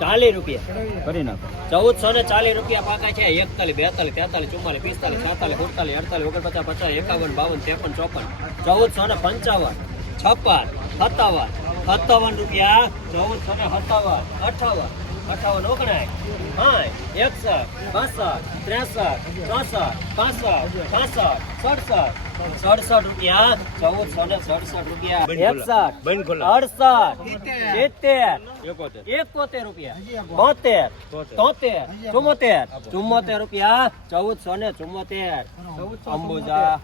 ચાલીસ રૂપિયા. કરી નાખો. ચૌદસો ને ચાલીસ રૂપિયા પાકા છે. એકતાલીસ બેતાલીસ તેતાલીસ ચુમ્માલીસ પિસ્તાલીસ સાતાલીસ સુડતાલીસ અડતાલીસ ઓગણપચાસ પચાસ એકાવન બાવન ત્રેપન ચોપન. ચૌદસો ને પંચાવન છપ્પન સત્તાવન સત્તાવન રૂપિયા. ચૌદસો ને સત્તાવન અઠાવન. અઠાવન ઓગણાય હા એકસઠ બાસઠ ત્રેસઠ ચોસઠ પાસઠ છાસઠ સડસઠ સડસઠ રૂપિયા ચૌદસો ને સડસઠ રૂપિયા એકસઠ અડસઠ સિત્તેર એકોતેર રૂપિયા બોતેર તોતેર ચુમ્મોતેર ચુમ્મોતેર રૂપિયા ચૌદસો ને ચુમ્મોતેર અંબુજા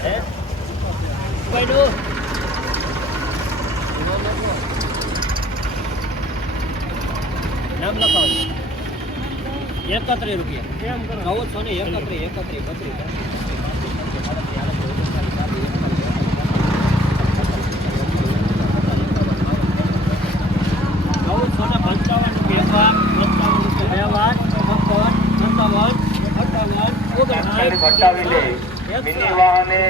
હે? પડ્યું? નામ લખાવો. એકત્રીસ રૂપિયા. ચૌદસો ને એકત્રીસ એકત્રીસ બત્રીસ. હટાવી લે. મિની વાહને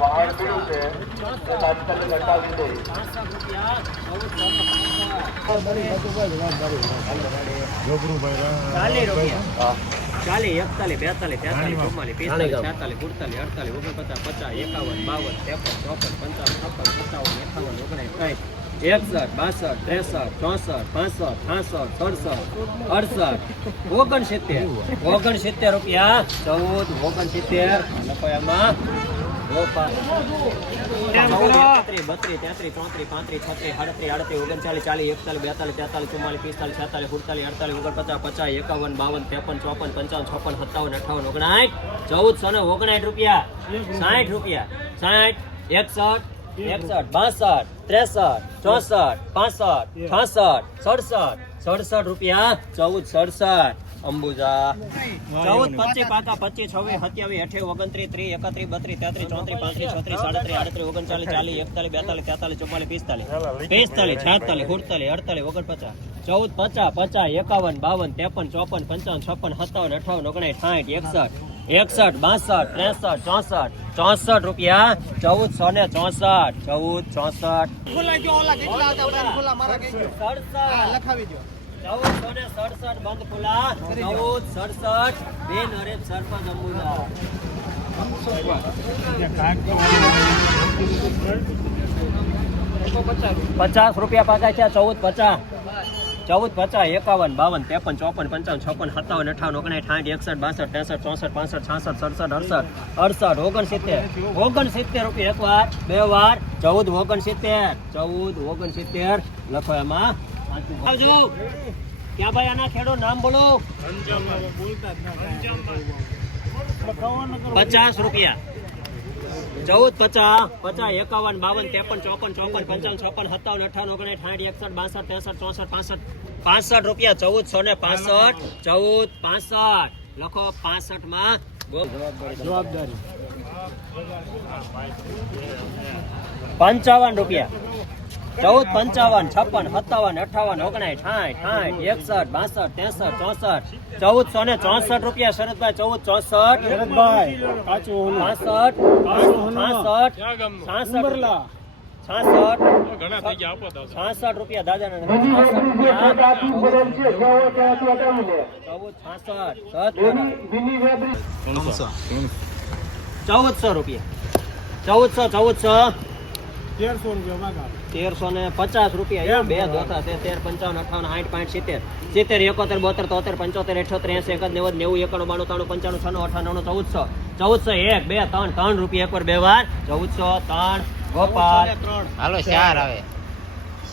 વાહન પીડ્યું છે? ચાલીસ એકતાલીસ બેતાલીસ તેતાલીસ ચુમ્માલીસ પિસ્તાલીસ છેતાલીસ સુડતાલીસ અડતાલીસ ઓગણપચાસ પચાસ એકાવન બાવન ત્રેપન ચોપન પંચાવન છપ્પન સત્તાવન એકાવન ઓગણીસ સાઠ એકસઠ બાસઠ ત્રેસઠ ચોસઠ પાસઠ છાસઠ સડસઠ અડસઠ ઓગણસિત્તેર ઓગણસિત્તેર રૂપિયા ચૌદ ઓગણસિત્તેર એમાં બત્રીસ, તેત્રીસ, ચોત્રીસ, પાંત્રીસ, છત્રીસ, સાડત્રીસ, આડત્રીસ, ઓગણચાલીસ, ચાલીસ, એકતાલીસ, બેતાલીસ, તેતાલીસ, ચુમ્માલીસ, પિસ્તાલીસ, છેતાલીસ, સુડતાલીસ, અડતાલીસ, ઓગણપચાસ, પચાસ, એકાવન, બાવન, ત્રેપન, ચોપન, પંચાવન, છપ્પન, સત્તાવન, અઠાવન, ઓગણસાઠ, ચૌદસો ને ઓગણસાઠ રૂપિયા. સાઠ રૂપિયા. સાઠ એકસઠ એકસઠ બાસઠ ત્રેસઠ ચોસઠ પાસઠ છાસઠ સડસઠ સડસઠ રૂપિયા. ચૌદ સડસઠ. અંબુજા. ચૌદ પચીસ પાકા પચીસ છવ્વીસ સત્યાવીસ અઠ્યાવીસ ઓગણત્રીસ ત્રીસ એકત્રીસ બત્રીસ તેત્રીસ ચોત્રીસ પાંત્રીસ છત્રીસ સાડત્રીસ આડત્રીસ ઓગણચાલીસ ચાલીસ એકતાલીસ બેતાલીસ તેતાલીસ ચુમ્માલીસ પિસ્તાલીસ પિસ્તાલીસ છાતાલીસ સુડતાલીસ અડતાલીસ ઓગણપચાસ ચૌદ પચાસ પચાસ એકાવન બાવન ત્રેપન ચોપન પંચાવન છપ્પન સત્તાવન અઠાવન ઓગણીસ સાઠ એકસઠ એકસઠ બાસઠ ત્રેસઠ ચોસઠ ચોસઠ રૂપિયા ચૌદસો ને ચોસઠ ચૌદ ચોસઠ. સડસઠ. ચૌદસો સડસઠ બંધ ખુલા ચૌદ સડસઠ બે નરેશ સરપંચ અંબુજા પચાસ રૂપિયા પાકા છે ચૌદ પચાસ. ચૌદ પચાસ, એકાવન, બાવન, ત્રેપન, ચોપન, પંચાવન, છપ્પન, સત્તાવન, અઠાવન ઓગણીસ સાઠ એકસઠ, બાસઠ, ત્રેસઠ, ચોસઠ, પાસઠ, છાસઠ, સડસઠ, અડસઠ અડસઠ, ઓગણસિત્તેર. ઓગણસિત્તેર રૂપિયા એક વાર, બે વાર, ચૌદ, ઓગણસિત્તેર. ચૌદ, ઓગણસિત્તેર. લખો એમાં. આવજો. ક્યાં ભાઈ આના ખેડો નામ બોલો? પચાસ રૂપિયા. ચૌદ, પચાસ પચાસ, એકાવન, બાવન, ત્રેપન, ચોપન ચોપન, પંચાવન, છપ્પન, સત્તાવન અઠાવન ઓગણીસ સાઠ, એકસઠ, બાસઠ, ત્રેસઠ, ચોસઠ, પાસઠ પાસઠ રૂપિયા. ચૌદસો ને પાસઠ, ચૌદ, પાસઠ. લખો પાસઠમાં. જવાબદારી પંચાવન રૂપિયા. ચૌદ પંચાવન છપ્પન સત્તાવન અઠાવન ઓગણાઠ સાઠ સાઠ એકસઠ બાસઠ ત્રેસઠ ચોસઠ ચૌદસો ને ચોસઠ રૂપિયા શરદભાઈ ચૌદ ચોસઠ શરદભાઈ પાસઠ છાસઠ છાસઠ છાસઠ છાસઠ રૂપિયા દાદા ચૌદસો રૂપિયા. ચૌદસો ચૌદસો. તેરસો રૂપિયા તેરસો ને પચાસ રૂપિયા. એ બે દોતા તેર પંચાવન અઠાવન સાઠ પાંઠ સિત્તેર. સિત્તેર એકોતેર બોતેર તોતેર પંચોતેર અઠોતેર એસી એકદ નેવું નેવું એકાણું બાણું ત્રાણું પંચાણું છન્નું અઠાણું ચૌદસો. ચૌદસો એક બે ત્રણ ત્રણ રૂપિયા એક વાર બે વાર. ચૌદસો ત્રણ. ગોપાલ. હાલો ચાર આવે.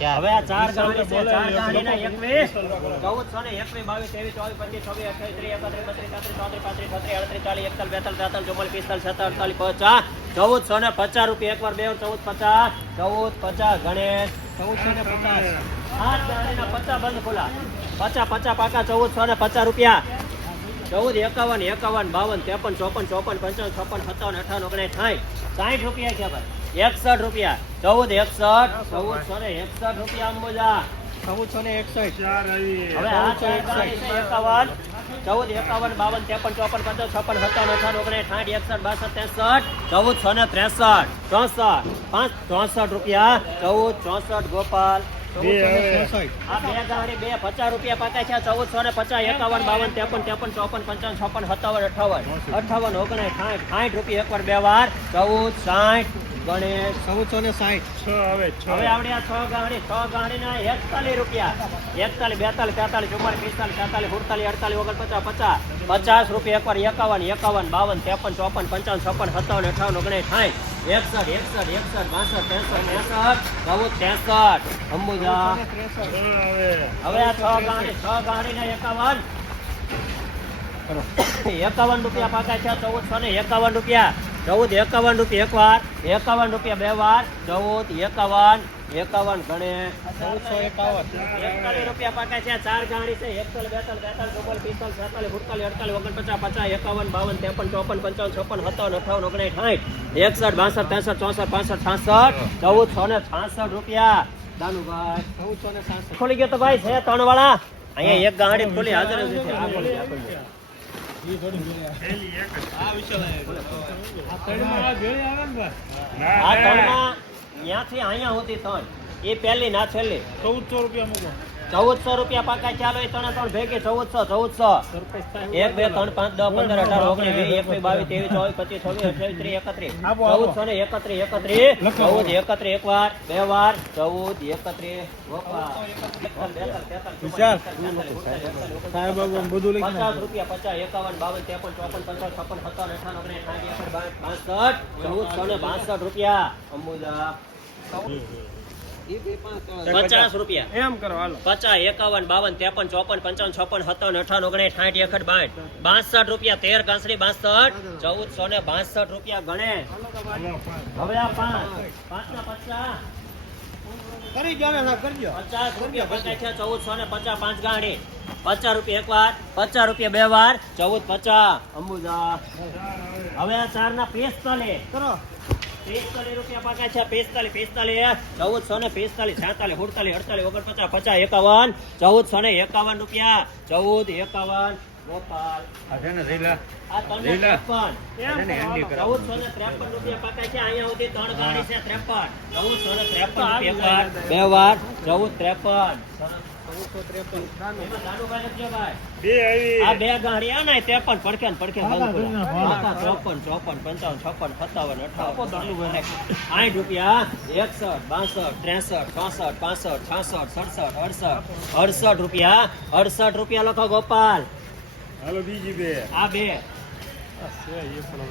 હવે આ ચાર ગાડી છે ચાર ગાડીના એકવીસ. ચૌદસો ને એકવીસ બાવીસ ત્રેવીસ ચોવીસ પચીસ છવ્વીસ અઠ્યાવીસ ત્રીસ એકત્રીસ બત્રીસ તેત્રીસ ચોત્રીસ પાંત્રીસ છત્રીસ અડત્રીસ ચાલીસ એકતાલીસ બેતાલીસ તેતાલીસ ચુમ્માલીસ પિસ્તાલીસ છત્રીસ અડતાલીસ પચાસ. ચૌદસો ને પચાસ રૂપિયા એક વાર બે ચૌદ પચાસ. ચૌદ પચાસ ગણેશ. ચૌદસો ને પચાસ. આઠ ગાડીના પચાસ બંધ ખોલા પચાસ પચાસ પાકા ચૌદસો ને પચાસ રૂપિયા. ચૌદ એકાવન એકાવન બાવન ત્રેપન ચોપન ચોપન પંચાવન છપ્પન સત્તાવન અઠાવન ઓગણીસ સાઠ સાઠ રૂપિયા છે ભાઈ. એકસઠ રૂપિયા. ચૌદ એકસઠ. ચૌદ સો ને એકસઠ રૂપિયા અંબુજા. ચૌદસો ને એકસઠ. હવે આ એકાવન. ચૌદ એકાવન બાવન ત્રેપન ચોપન પચાસ છપ્પન સત્તાવન અઠાવન ઓગણીસ સાઠ એકસઠ બાસઠ ત્રેસઠ. ચૌદસો ને ત્રેસઠ. ચોસઠ. પાંચ ચોસઠ રૂપિયા. ચૌદ ચોસઠ ગોપાલ. પચાસ રૂપિયા એકવાર બે વાર. ચૌદ સાઠ ગણેશ. ચૌદસો સાઠ. છ છ. હવે છ ગાડી એકતાલીસ રૂપિયા. એકતાલીસ બેતાલીસ તેતાલીસ ચુમ્માલીસ પિસ્તાલીસ છેતાલીસ સુડતાલીસ અડતાલીસ ઓગણપચાસ પચાસ. પચાસ રૂપિયા એકવાર એકાવન એકાવન બાવન ત્રેપન ચોપન પંચાવન છપ્પન સત્તાવન અઠાવન ઓગણીસ સાઠ. એકસઠ એકસઠ એકસઠ બાસઠ ત્રેસઠ ત્રેસઠ ચૌદ ત્રેસઠ. અંબુજા હવે આ છ ગાડીના એકાવન. એકાવન રૂપિયા પાકા છે ચૌદસો ને એકાવન રૂપિયા. ચૌદ એકાવન રૂપિયા એક વાર એકાવન રૂપિયા બે વાર. ચૌદ એકાવન એકાવન ગણે. ચૌદસો એકાવન. એકતાલીસ રૂપિયા પાકા છે ચાર ગાડી છે એકતાલીસ બેતાલીસ બેતાલીસ ચોપન પિસ્તાલીસ છેતાલીસ સુડતાલીસ અડતાલીસ ઓગણપચાસ પચાસ એકાવન બાવન ત્રેપન ચોપન પંચાવન છપ્પન સત્તાવન અઠાવન ઓગણીસ સાઠ એકસઠ બાસઠ ત્રેસઠ ચોસઠ પાસઠ છાસઠ. ચૌદસો ને છાસઠ રૂપિયા. દાનુભાઈ ચૌદસો ને ખોલી ગયો તો ભાઈ છે ત્રણ વાળા અહીંયા એક ગાડી ખોલી હાજર જ છે. આ ખોલી આ ખોલી. આ. ત્યાંથી અહીંયા હોતી ત્રણ એ પહેલી ના છેલ્લી. ચૌદસો રૂપિયા મૂકો. ચૌદસો રૂપિયા પાકા ચાલો ત્રણ ત્રણે ભેગી ચૌદસો ચૌદસો. એક બે ત્રણ પાંચ દસ પંદર અઢાર ઓગણીસ વીસ એકવીસ બાવીસ ત્રેવીસ ચોવીસ પચીસ છવ્વીસ અઠ્યાવીસ ત્રીસ એકત્રીસ. ચૌદસો ને એકત્રીસ એકત્રીસ. ચૌદ એકત્રીસ એક વાર બે વાર. ચૌદ એકત્રીસ પચાસ રૂપિયા પચાસ એકાવન બાવન ત્રેપન ચોપન પચાસ છપ્પન સત્તાવન અઠાવન ઓગણીસ સાઠ બાસઠ બાસઠ ચૌદસો ને બાસઠ રૂપિયા. અંબુજા પચાસ રૂપિયા. એમ કરો હાલો. પચાસ એકાવન બાવન ત્રેપન ચોપન પંચાવન છપ્પન સત્તાવન અઠાવન ઓગણીસ સાઠ એકસઠ બાઠ બાસઠ રૂપિયા તેર કાંસરી બાસઠ ચૌદસો ને બાસઠ રૂપિયા ગણે. હવે આ પાંચ. પાંચ ના પચાસ રૂપિયા એક વાર પચાસ રૂપિયા બે વાર ચૌદ પચાસ. અંબુજા. હવે આ ચાર ના પેસ્ટ કરો. પિસ્તાલીસ રૂપિયા પાકા છે, પિસ્તાલીસ પિસ્તાલીસ, ચૌદસો ને પિસ્તાલીસ સાતાલીસ સુડતાલીસ, અડતાલીસ, ઓગણપચાસ, પચાસ, એકાવન, ચૌદસો ને એકાવન રૂપિયા, ચૌદ, એકાવન ગોપાલ. આ ત્રણસો ત્રેપન. ચૌદસો ને ત્રેપન રૂપિયા પાકા છે અહીંયા સુધી ત્રણ ગાડી છે ત્રેપન. ચૌદસો ને બે વાર ચૌદ ત્રેપન. અડસઠ રૂપિયા અડસઠ રૂપિયા લખો ગોપાલ. હાલો બીજી બે. આ બે.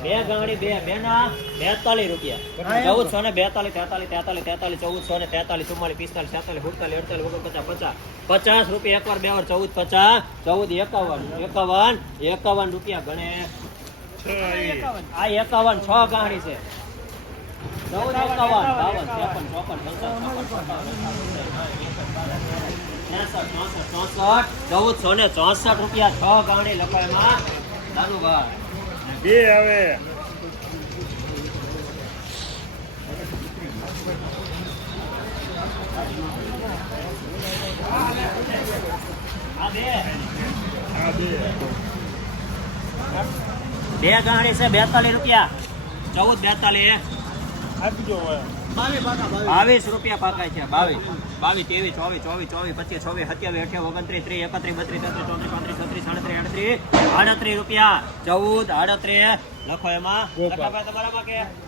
બે ગાડી બે. બે ના બેતાલીસ રૂપિયા. ચૌદસો ને બેતાલીસ તેતાલીસ તેતાલીસ તેતાલીસ ચૌદસો ને તેતાલીસ ચુમ્માલીસ પિસ્તાલીસ છેતાલીસ સુડતાલીસ અડતાલીસ ઓગણપચાસ પચાસ. પચાસ રૂપિયા એકવાર બે વાર ચૌદ પચાસ ચૌદ એકાવન. એકાવન એકાવન રૂપિયા ગણે. આ એકાવન છ ગાડી છે. ચૌદ એકાવન બાવન ત્રેપન ચોપન પંચાવન છપ્પન સત્તાવન અઠાવન ઓગણસાઠ, ચોસઠ, ચોસઠ, ચૌદસો ને ચોસઠ રૂપિયા છ ગાડી લખો એમાં દાદુભાઈ બે હવે. આ બે આ બે બે ગાડી છે બેતાલીસ રૂપિયા. ચૌદ બેતાલીસ. આપી દો હવે. બાવીસ રૂપિયા પાકા છે બાવીસ. બાવીસ ત્રેવીસ ચોવીસ ચોવીસ ચોવીસ પચીસ છવ્વીસ સત્યાવીસ અઠ્યાવીસ ઓગણત્રીસ ત્રીસ એકત્રીસ બત્રીસ તેત્રીસ ચોત્રીસ પાંત્રીસ છત્રીસ સાડત્રીસ આડત્રીસ આડત્રીસ રૂપિયા. ચૌદ આડત્રીસ. લખો એમાં. તમારામાં કે?